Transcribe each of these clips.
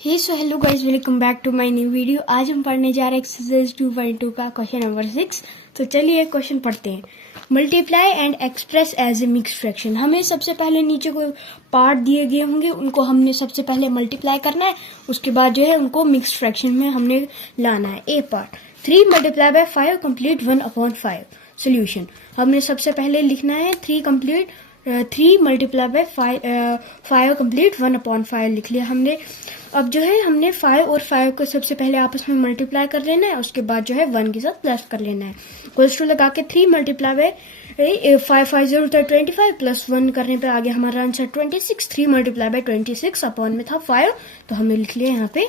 Hello guys, welcome back to my new video. आज हम पढ़ने जा रहे हैं एक्सरसाइज 2.2 का क्वेश्चन नंबर 6। तो चलिए क्वेश्चन पढ़ते हैं। Multiply and express as a mix fraction. हमें सबसे पहले नीचे को पार्ट दिए गए होंगे, उनको हमने सबसे पहले मल्टीप्लाई करना है, उसके बाद जो है उनको मिक्स फ्रैक्शन में हमने लाना है। A part 3 multiply by 5 complete 1/5। Solution हमने सबसे पहले लिखना है 3 मल्टीप्लाई बाय 5 कंप्लीट 1/5 लिख लिया हमने। अब जो है हमने 5 और 5 को सबसे पहले आपस में मल्टीप्लाई कर लेना है, उसके बाद जो है 1 के साथ प्लस कर लेना है। इक्वल्स टू लगा के 3 मल्टीप्लाई बाय 5 5 0 होता है 25 प्लस 1 करने पे आ गया हमारा आंसर 26। 3 मल्टीप्लाई बाय 26 अपॉन में था 5, तो हमने लिख लिया यहाँ पे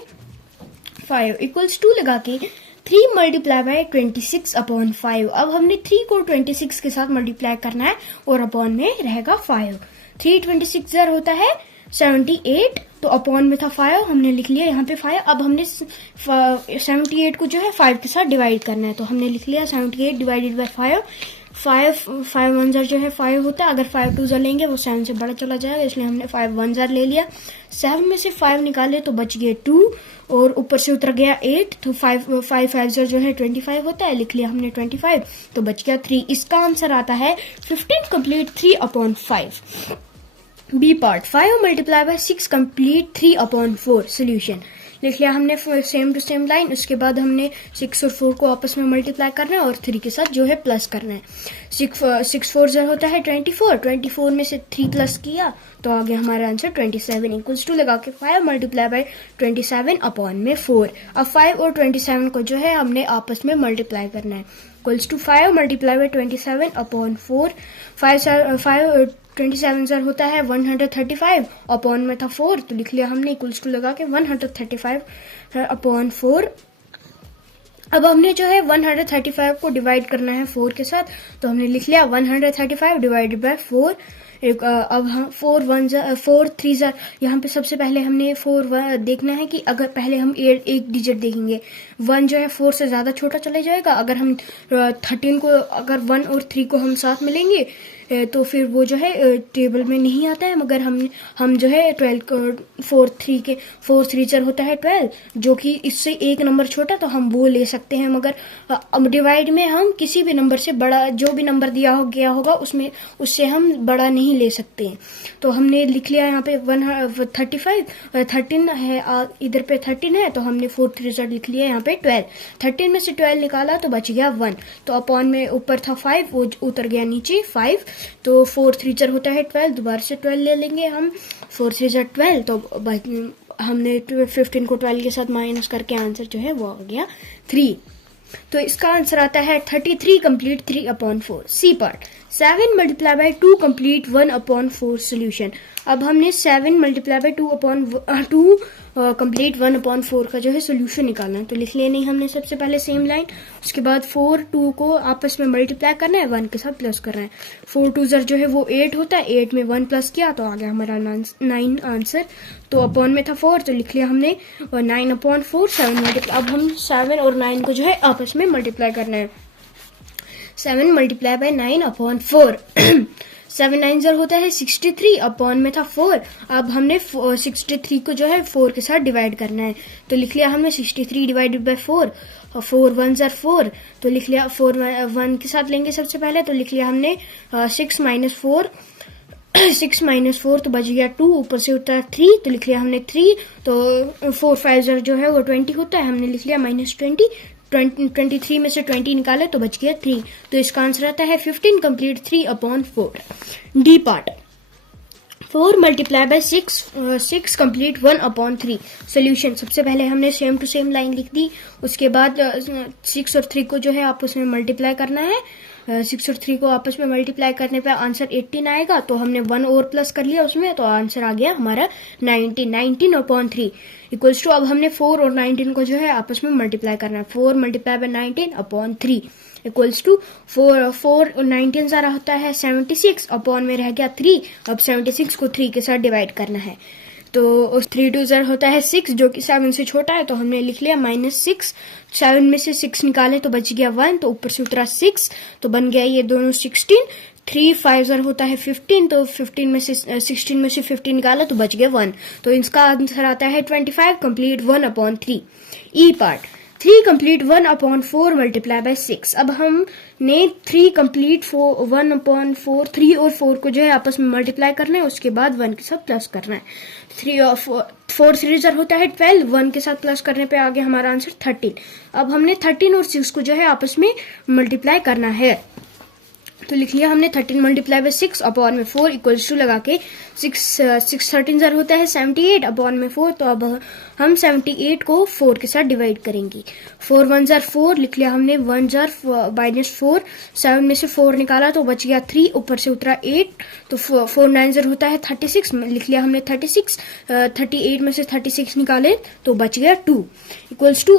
5 इक्वल्स टू लगा के 3 मल्टीप्लाई बाय 26 अपॉन 5। अब हमने 3 को 26 के साथ मल्टीप्लाई करना है और अपॉन में रहेगा 5। 3 26 होता है 78, तो अपॉन में था 5, हमने लिख लिया यहाँ पे 5। अब हमने 78 को जो है 5 के साथ डिवाइड करना है, तो हमने लिख लिया 78 डिवाइडेड बाय 5। 5 1 जो है 5 होता है, अगर 5 2 लेंगे वो 7 से बड़ा चला जाएगा, इसलिए हमने 5 1 ले लिया। 7 में से 5 निकाले तो बच गए 2 और ऊपर से उतर गया 8, तो 5 5 जो है 25 होता है, लिख लिया हमने 25, तो बच गया 3। इसका आंसर आता है 15 complete 3/5। B part 5 multiply by 6 complete 3/4। Solution लिख लिया हमने सेम टू सेम लाइन, उसके बाद हमने 6 और 4 को आपस में मल्टीप्लाई करना है और 3 के साथ जो है प्लस करना है। 6 4 होता है 24 में से 3 प्लस किया तो आ गया हमारा आंसर 27 इक्वल्स टू लगा के 5 मल्टीप्लाई बाय 27 अपॉन में 4। अब 5 और 27 को जो है हमने आपस में मल्टीप्लाई करना है। Equals to 5 multiply by 27 upon 4। 5 27 होता है 135 अपॉन में था 4, तो लिख लिया हमने इक्वल्स टू लगा के 135 अपॉन 4। अब हमने जो है 135 को डिवाइड करना है 4 के साथ, तो हमने लिख लिया 135 डिवाइडेड बाय 4। अब हम 4 3 यहाँ पे सबसे पहले हमने 4 देखना है कि अगर पहले हम एक डिजिट देखेंगे, 1 जो है 4 से ज्यादा छोटा चले जाएगा। अगर हम 13 को अगर 1 और 3 को हम साथ मिलेंगे तो फिर वो जो है टेबल में नहीं आता है, मगर हम जो है 12 को 4 3 होता है 12, जो कि इससे एक नंबर छोटा, तो हम वो ले सकते हैं। मगर अब डिवाइड में हम किसी भी नंबर से बड़ा, जो भी नंबर दिया गया होगा उसमें उससे हम बड़ा नहीं ले सकते हैं। तो हमने लिख लिया यहाँ पे 13 है, इधर पे 13 है, तो हमने 4 3 लिख लिया यहाँ पे 12। 13 में से 12 निकाला तो बच गया 1, तो अपॉन में ऊपर था 5, वो उतर गया नीचे 5, तो 4 3 होता है 12, दोबारा से 12 ले लेंगे हम। 4 3 12, तो हमने 15 को 12 के साथ माइनस करके आंसर जो है वो आ गया 3। तो इसका आंसर आता है 33 complete 3/4। C part 7 multiply by 2 complete 1/4। Solution अब हमने 7 मल्टीप्लाई बाय 2 कंप्लीट 1/4 का जो है सोल्यूशन निकालना है, तो लिख लिया नहीं हमने सबसे पहले सेम लाइन, उसके बाद 4 2 को आपस में मल्टीप्लाई करना है, 1 के साथ प्लस करना है। 4 2 जो है वो 8 होता है, 8 में 1 प्लस किया तो आ गया हमारा 9 आंसर। तो अपॉन में था 4, तो लिख लिया हमने 9/4। 7 मल्टीप्लाई, अब हम 7 और 9 को जो है आपस में मल्टीप्लाई करना है। 7 मल्टीप्लाई बाय 9/4। 7 9 होता है 63 अपॉन में था 4। अब हमने 63 को जो है 4 के साथ डिवाइड करना है, तो लिख लिया हमने 63 डिवाइडेड बाय 4। 4 1 4, तो लिख लिया 4 1 के साथ लेंगे सबसे पहले, तो लिख लिया हमने 6 माइनस 4 तो बच गया 2, ऊपर से उतना 3, तो लिख लिया हमने 3। तो 4 5 जो है वो 20 होता है, हमने लिख लिया -20। 23 में से 20 निकाले तो बच गया 3, तो इसका आंसर आता है 15 complete 3/4। D part 4 multiply by 6 complete 1/3। Solution सबसे पहले हमने सेम टू सेम लाइन लिख दी, उसके बाद 6 और 3 को जो है आपस में मल्टीप्लाई करना है। 6 और 3 को आपस में मल्टीप्लाई करने पे आंसर 18 आएगा, तो हमने 1 और प्लस कर लिया उसमें, तो आंसर आ गया हमारा 19/3 इक्वल्स टू अब हमने 4 और 19 को जो है आपस में मल्टीप्लाई करना है। 4 मल्टीप्लाई बाय 19/3 इक्वल्स टू 4 और 19 सारा होता है 76 अपॉन में रह गया 3। अब 76 को 3 के साथ डिवाइड करना है, तो 3 2 होता है 6, जो कि 7 से छोटा है, तो हमने लिख लिया -6। 7 में से 6 निकाले तो बच गया 1, तो ऊपर से उतरा 6, तो बन गया ये दोनों 16। 3 5 ज़र होता है 15, तो 15 में से 16 में से 15 निकाला तो बच गया 1, तो इसका आंसर आता है 25 complete 1/3। E part 3 complete 1/4 multiply by 6। अब हमने 3 कंप्लीट 1/4 3 और 4 को जो है आपस में मल्टीप्लाई करना है, उसके बाद 1 के साथ प्लस करना है। 3 और 4 3 ज़र होता है 12, 1 के साथ प्लस करने पे आ गया हमारा आंसर 13। अब हमने 13 और 6 को जो है आपस में मल्टीप्लाई करना है, तो लिख लिया हमने 13 मल्टीप्लाई बाय 6/4 इक्वल्स टू लगा के 6 13 ज़र होता है 78/4, तो अब हम 78 को 4 के साथ डिवाइड करेंगे। 4 1 ज़र 4 लिख लिया हमने, 1 ज़र -4, 7 में से 4 निकाला तो बच गया 3, ऊपर से उतरा 8, तो 4 9 ज़र होता है 36, लिख लिया हमने 36, 38 में से 36 निकाले तो बच गया 2 इक्वल्स टू,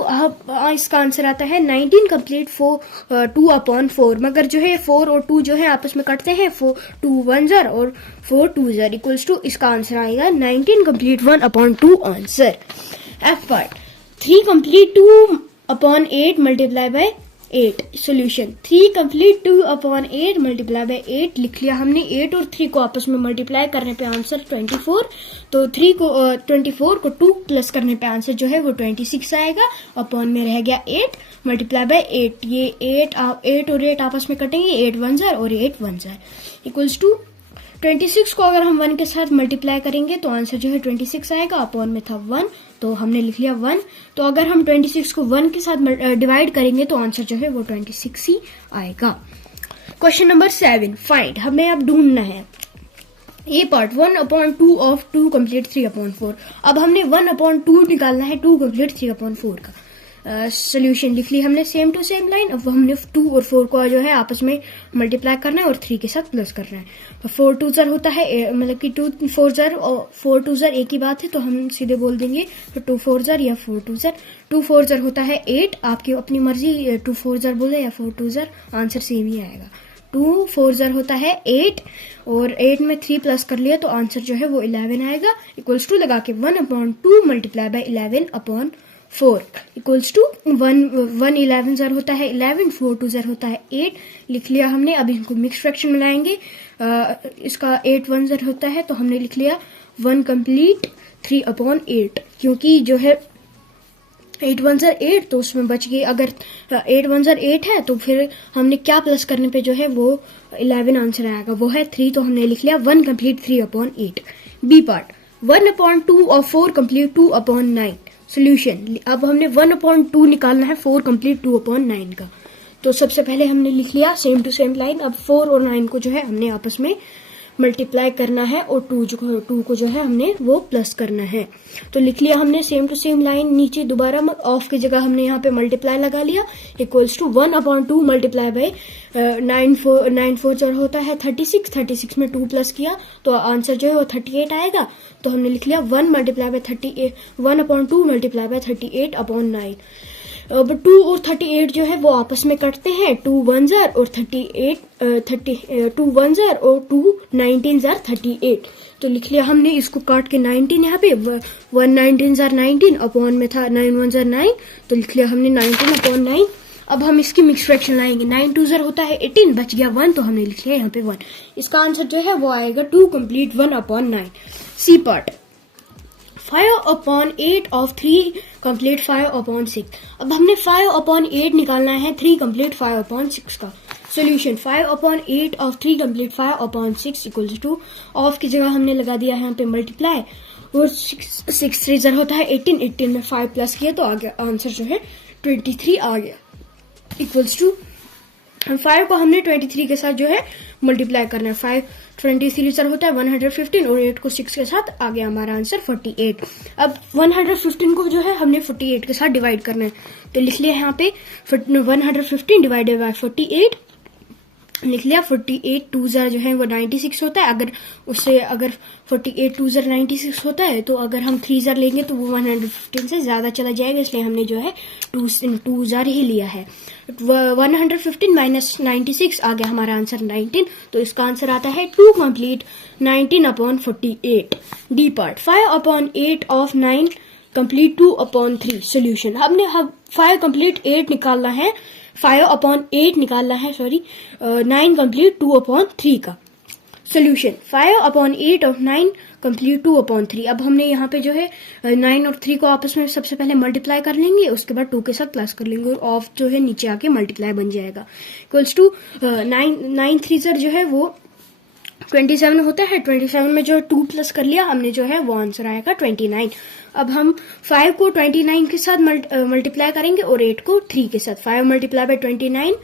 इसका आंसर आता है 19 कंप्लीट 2/4, मगर जो है 4 और 2 जो है आपस में कटते हैं, 2 1 ज़र और 4 2 ज़र इक्वल्स टू, इसका आंसर आएगा 19 complete 1/2 answer. F part 3 complete 2/8 multiply by 8। Solution 3 complete 2/8 multiply by 8, लिख लिया हमने 8 और 3 को आपस में मल्टीप्लाई करने पे आंसर 24, तो 24 को 2 प्लस करने पे आंसर जो है वो 26 आएगा, अपॉन में रह गया 8 मल्टीप्लाई बाय 8, ये 8 और 8 आपस में कटेंगे, 8 1 ज़र और 8 1 ज़र इक्वल्स टू 26 को अगर हम 1 के साथ मल्टीप्लाई करेंगे तो आंसर जो है 26 आएगा, अपॉन में था 1 तो हमने लिख लिया 1, तो अगर हम 26 को 1 के साथ डिवाइड करेंगे तो आंसर जो है वो 26 ही आएगा। क्वेश्चन नंबर 7 फाइंड, हमें अब ढूंढना है ए पार्ट 1/2 ऑफ 2 कंप्लीट 3/4। अब हमने 1/2 निकालना है 2 कंप्लीट 3/4 का। सोल्यूशन लिख ली हमने सेम टू सेम लाइन, अब हमने 2 और 4 को जो है आपस में मल्टीप्लाई करना है और 3 के साथ प्लस करना है। 4 2 ज़र होता है, मतलब कि 2 4 ज़र और 4 2 ज़र एक ही बात है, तो हम सीधे बोल देंगे तो 2 4 ज़र या 4 2 ज़र। 2 4 ज़र होता है 8, आपकी अपनी मर्जी 2 4 ज़र बोले या 4 2 ज़र, आंसर सेम ही आएगा। 2 4 ज़र होता है 8 और 8 में 3 प्लस कर लिया तो आंसर जो है वो 11 आएगा, इक्वल्स टू लगा के 1/2 मल्टीप्लाई बाय 11/4 इक्वल्स टू 1 11 ज़र होता है 11, 4 2 ज़र होता है 8, लिख लिया हमने। अब इनको मिक्स फ्रैक्शन में लाएंगे, इसका 8 1 ज़र होता है तो हमने लिख लिया 1 कंप्लीट 3/8, क्योंकि जो है 8 1 ज़र 8 तो उसमें बच गई, अगर 8 1 ज़र 8 है तो फिर हमने क्या प्लस करने पे जो है वो 11 आंसर आएगा, वो है 3, तो हमने लिख लिया 1 complete 3/8। B part 1/2 of 4 complete 2/9। Solution, अब हमने 1/2 निकालना है 4 कंप्लीट 2/9 का, तो सबसे पहले हमने लिख लिया सेम टू सेम लाइन। अब 4 और 9 को जो है हमने आपस में मल्टीप्लाई करना है और 2 को जो है हमने वो प्लस करना है, तो लिख लिया हमने सेम टू सेम लाइन। नीचे दोबारा ऑफ की जगह हमने यहाँ पे मल्टीप्लाई लगा लिया, इक्वल्स टू 1/2 मल्टीप्लाई बाय 9 4 जो होता है 36, 36 में 2 प्लस किया तो आंसर जो है वो 38 आएगा, तो हमने लिख लिया 1 मल्टीप्लाई बाय 38 1/2 मल्टीप्लाई बाय 38/9। अब 2 और 38 जो है वो आपस में कटते हैं, 2 1 ज़र और 2 1 ज़र और 2 19 ज़र 38, तो लिख लिया हमने इसको काट के 19 यहाँ पे 1 19 ज़र 19, अपॉन में था 9 1 ज़र 9, तो लिख लिया हमने 19/9। अब हम इसकी मिक्स फ्रैक्शन लाएंगे, 9 2 ज़र होता है 18, बच गया 1 तो हमने लिख लिया यहाँ पे 1, इसका आंसर जो है वो आएगा 2 complete 1/9। C part 5/8 of 3 complete 5/6। अब हमने 5/8 निकालना है 3 कंप्लीट 5/6 का। Solution 5/8 of 3 complete 5/6 equals to, of की जगह हमने लगा दिया है यहाँ पे मल्टीप्लाई, और 6 3 ज़र होता है 18, 18 में 5 प्लस किया तो आ गया आंसर जो है 23 आ गया, इक्वल्स टू 5 को हमने 23 के साथ जो है मल्टीप्लाई करना है। 5 23 ज़र होता है 115 और 8 को 6 के साथ आ गया हमारा आंसर 48। अब 115 को जो है हमने 48 के साथ डिवाइड करना है, तो लिख लिया यहाँ पे 115 डिवाइडेड बाय 48, लिख लिया 48 2 ज़र जो है वो 96 होता है, अगर 48 2 ज़र 96 होता है तो अगर हम 3 ज़र लेंगे तो वो 115 से ज्यादा चला जाएगा, इसलिए हमने जो है 2 ज़र ही लिया है। 115 माइनस 96 आ गया हमारा आंसर 19, तो इसका आंसर आता है 2 complete 19/48। D part 5/8 of 9 complete 2/3। Solution, हमने 5 कंप्लीट 8 निकालना है 5/8 निकालना है, 9 कंप्लीट 2/3 का। सोल्यूशन 5/8 और 9 कंप्लीट 2/3। अब हमने यहाँ पे जो है 9 और 3 को आपस में सबसे पहले मल्टीप्लाई कर लेंगे, उसके बाद 2 के साथ प्लस कर लेंगे और ऑफ जो है नीचे आके मल्टीप्लाई बन जाएगा। इक्वल्स टू 9 3 जो है वो 27 होता है। 27 में जो 2 प्लस कर लिया हमने, जो है वो आंसर आएगा 29। अब हम 5 को 29 के साथ मल्टीप्लाई करेंगे और 8 को 3 के साथ। 5 मल्टीप्लाई बाय 29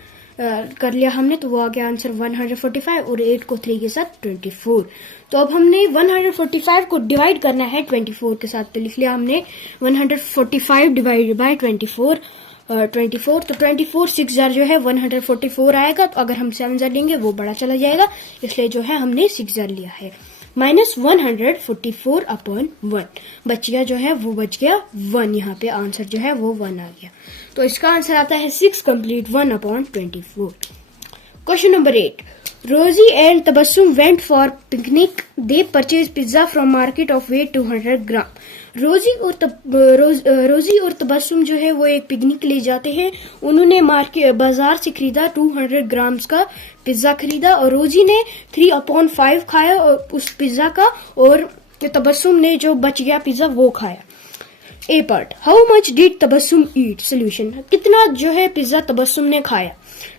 कर लिया हमने, तो वो आ गया आंसर 145 और 8 को 3 के साथ 24। तो अब हमने 145 को डिवाइड करना है 24 के साथ, तो लिख लिया हमने 145 डिवाइडेड बाय 24। तो 24 6 जार जो है 144 आएगा। तो अगर हम 7 जार लेंगे वो बड़ा चला जाएगा, इसलिए जो है हमने 6 जार लिया है। माइनस 144/1 बच गया, जो है वो बच गया 1। यहाँ पे आंसर जो है वो 1 आ गया। तो इसका आंसर आता है 6 complete 1/24। Question number 8। Rosie and Tabassum went for picnic. They purchased pizza from market of weight 200 ग्राम। रोजी और तबस्सुम जो है वो एक पिकनिक ले जाते हैं। उन्होंने बाजार से खरीदा 200 ग्राम्स का पिज्जा खरीदा और रोजी ने 3/5 खाया और उस पिज्जा का, और तबस्सुम ने जो बच गया पिज्जा वो खाया। A part, how much did Tabassum eat? Solution, कितना जो है पिज्जा तबस्सुम ने खाया।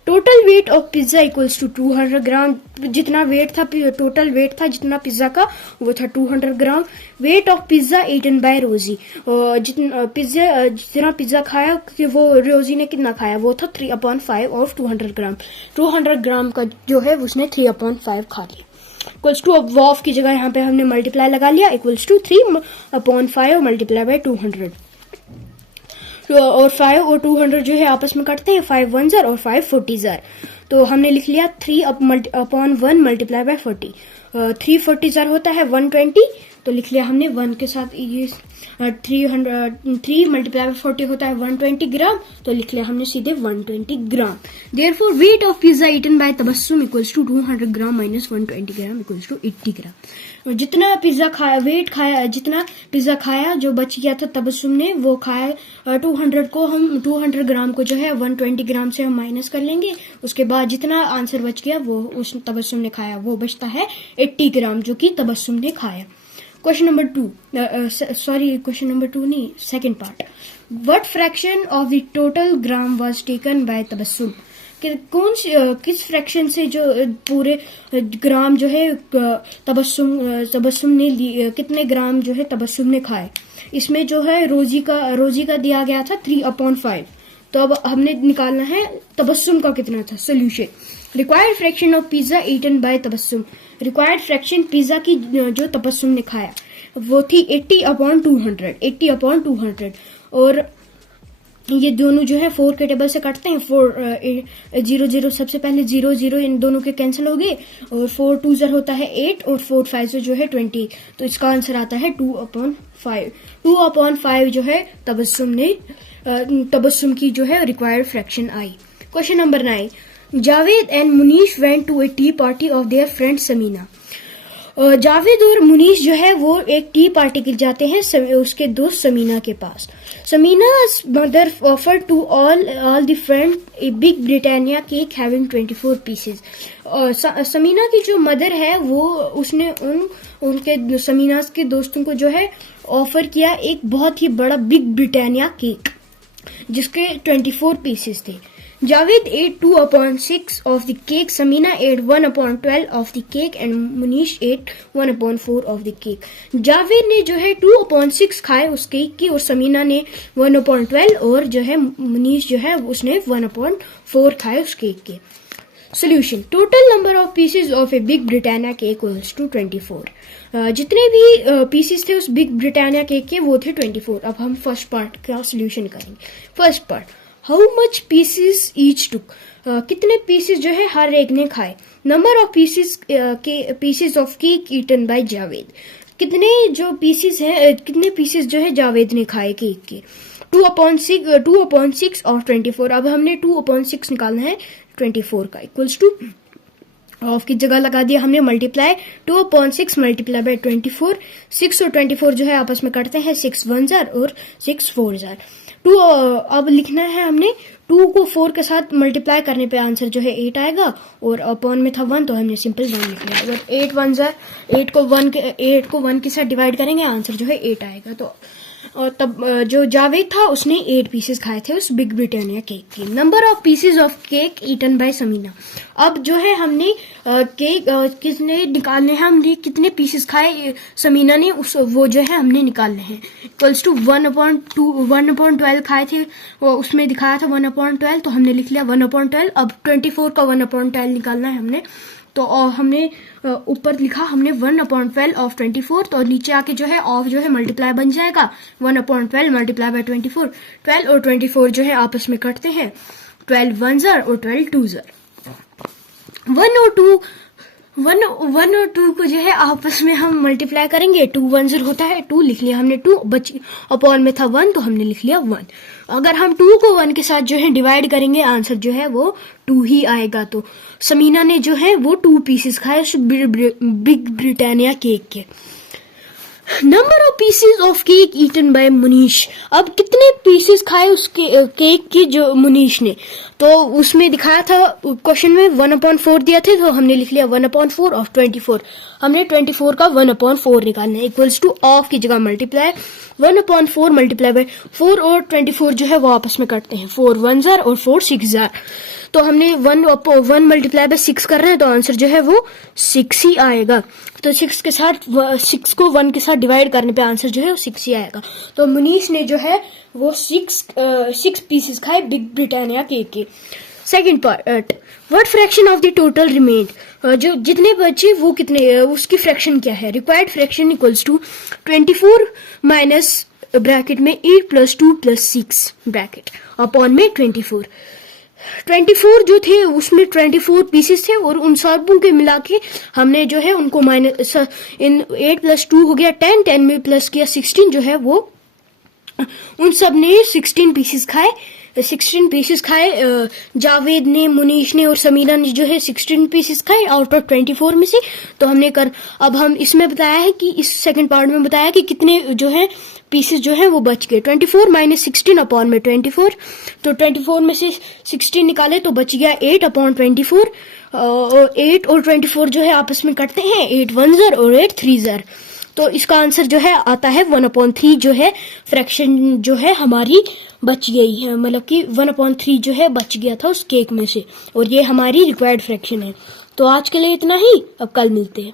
Total weight of pizza equals to 200 gram. जितना वेट था, टोटल वेट था जितना पिज्जा का, वो था 200 gram. Weight of pizza eaten by Rosie, जितना पिज्जा खाया कि वो रोजी ने कितना खाया, वो था 3/5 ऑफ 200 ग्राम। 200 ग्राम का जो है उसने 3/5 खा लिया। इक्वल्स टू, अब वॉफ की जगह यहाँ पे हमने मल्टीप्लाई लगा लिया, इक्वल्स टू 3/5 मल्टीप्लाई बाय 200। और 5 और 200 जो है आपस में कटते हैं, 5 1 जार और 5 40 जार। तो हमने लिख लिया 3/1 मल्टीप्लाई बाय 40। 3 40 जार होता है 120, तो लिख लिया हमने 1 के साथ ये 3 मल्टीप्लाई बाय 40 होता है 120 ग्राम, तो लिख लिया हमने सीधे 120 gram. Therefore weight of pizza eaten by Tabassum equals to 200 gram minus 120 gram equals to 80 gram. जितना पिज्जा खाया, जितना पिज्जा खाया जो बच गया था तबस्सुम ने, वो खाया 200 ग्राम को जो है 120 ग्राम से हम माइनस कर लेंगे। उसके बाद जितना आंसर बच गया वो उस तबस्सुम ने खाया, वो बचता है 80 ग्राम जो कि तबस्सुम ने खाया। क्वेश्चन नंबर 2, क्वेश्चन नंबर 2 नहीं, second part. What fraction of the total gram was taken by Tabassum? किस फ्रैक्शन से जो पूरे ग्राम जो है तबस्सुम ने कितने ग्राम जो है तबस्सुम ने खाए? इसमें जो है रोजी का दिया गया था 3/5। तो अब हमने निकालना है तबस्सुम का कितना था। Solution, required fraction of pizza eaten by Tabassum. Required fraction pizza की जो तबस्सुम ने खाया वो थी 80/200। और ये दोनों जो है 4 के टेबल से कटते हैं। 0 0 सबसे पहले 0 0 इन दोनों के कैंसिल हो गए, और 4 2 ज़र होता है 8 और 4 5 जो है 20। तो इसका आंसर आता है 2/5। 2/5 जो है तबस्सुम की जो है रिक्वायर्ड फ्रैक्शन आई। Question number 9। Javed and Munish went to a tea party of their friend Sameena. Javed और मुनीश जो है वो एक टी पार्टी के जाते हैं उसके दोस्त समीना के पास। समीना's mother offered to all the friends a big Britannia cake having 24 pieces. Samina की जो मदर है वो उसने उनके समीनास के दोस्तों को जो है ऑफर किया एक बहुत ही बड़ा बिग ब्रिटानिया केक जिसके 24 पीसेस थे। Javed ate 2/6 of the cake, Samina ate 1/12 of the cake and Munish ate 1/4 of the cake. Javed ने जो है 2/6 खाए उस केक की और समीना ने 1/12 और जो है मुनीश जो है उसने 1/4 खाए उस केक के। Solution, total number of pieces of a big Britannia cake was 24। जितने भी पीसेस थे उस बिग ब्रिटानिया केक के वो थे 24। अब हम फर्स्ट पार्ट का सोल्यूशन करेंगे। First part, how much pieces each took? कितने पीसेस जो है हर एक ने खाए। Number of pieces of cake eaten by Javed. कितने पीसेस जो है जावेद ने खाए केक के। 2/6 और 24। अब हमने 2/6 निकालना है 24 का, इक्वल्स टू ऑफ की जगह लगा दिया हमने मल्टीप्लाई। 2/6 multiply by 24। 6 और 24 जो है आपस में कटते हैं, 6 1 जार और 6 4 जार। अब लिखना है हमने 2 को 4 के साथ मल्टीप्लाई करने पे आंसर जो है 8 आएगा, और अपॉन में था 1 तो हमने सिंपल 1 लिख लिया। अगर 8 1 8 को 1 के साथ डिवाइड करेंगे आंसर जो है 8 आएगा। तो और तब जो जावेद था उसने 8 पीसेस खाए थे उस बिग ब्रिटानिया केक के। Number of pieces of cake eaten by Sameena. अब जो है हमने केक कितने निकालने हैं, हमने कितने पीसेस खाए समीना ने, उस वो जो है हमने निकालने हैं। इक्वल्स टू 1/12 खाए थे, वो उसमें दिखाया था 1/12, तो हमने लिख लिया 1/12। अब 24 का 1/12 निकालना है हमने, तो हमने ऊपर लिखा हमने 1/12 ऑफ 24, तो नीचे आके जो है ऑफ जो है मल्टीप्लाई बन जाएगा 1/12 मल्टीप्लाई बाय 24। 12 और 24 जो है आपस में कटते हैं, 12 1 और 12 2 1 और 2 को जो है आपस में हम मल्टीप्लाई करेंगे। 2 1 होता है, 2 लिख लिया हमने, 2 बच अपॉन में था 1 तो हमने लिख लिया 1। अगर हम 2 को 1 के साथ जो है डिवाइड करेंगे आंसर जो है वो 2 ही आएगा। तो समीना ने जो है वो 2 पीसेस खाए उस बिग ब्रिटानिया केक के। Number of pieces of cake eaten by Munish. अब कितने पीसेस खाए उस केक के जो मुनीश ने, तो उसमें दिखाया था क्वेश्चन में 1/4 दिया थे, तो हमने लिख लिया 1/4 ऑफ 24। हमने 24 का 1/4 निकालना है, इक्वल्स टू ऑफ की जगह मल्टीप्लाई 1/4 मल्टीप्लाई बाय 4 और 24 जो है वो आपस में करते हैं, 4 1 और 4 6 तो हमने 1 मल्टीप्लाई बाय 6 कर रहे हैं, तो आंसर जो है वो 6 ही आएगा। तो 6 को 1 के साथ डिवाइड करने पे आंसर जो है वो 6 ही आएगा। तो मुनीश ने जो है वो 6 पीसेस खाए बिग ब्रिटानिया केक के। Second part, what fraction of the total remained. जो जितने बचे वो कितने, उसकी फ्रैक्शन क्या है। Required fraction equals to 24 minus bracket में 8 + 2 + 6 ब्रैकेट अपॉन में 24 जो थे उसमें 24 पीसेस थे, और उन सबों के मिला के हमने जो है उनको माइनस इन 8 + 2 हो गया 10 में प्लस किया 16 जो है वो उन सब ने 16 पीसेस खाए। जावेद ने, मुनीश ने और समीना ने जो है 16 पीसेस खाए आउट ऑफ 24 में से। तो हमने अब हम इसमें बताया है कि इस सेकंड पार्ट में बताया कि कितने जो है पीसेस जो है वो बच गए। 24 - 16 अपॉन में 24, तो 24 में से 16 निकाले तो बच गया 8/24। और 8 और 24 जो है आपस में कटते हैं, 8 1 और 8 3 तो इसका आंसर जो है आता है 1/3 जो है फ्रैक्शन जो है हमारी बच गई है, मतलब कि 1/3 जो है बच गया था उस केक में से, और ये हमारी रिक्वायर्ड फ्रैक्शन है। तो आज के लिए इतना ही, अब कल मिलते हैं।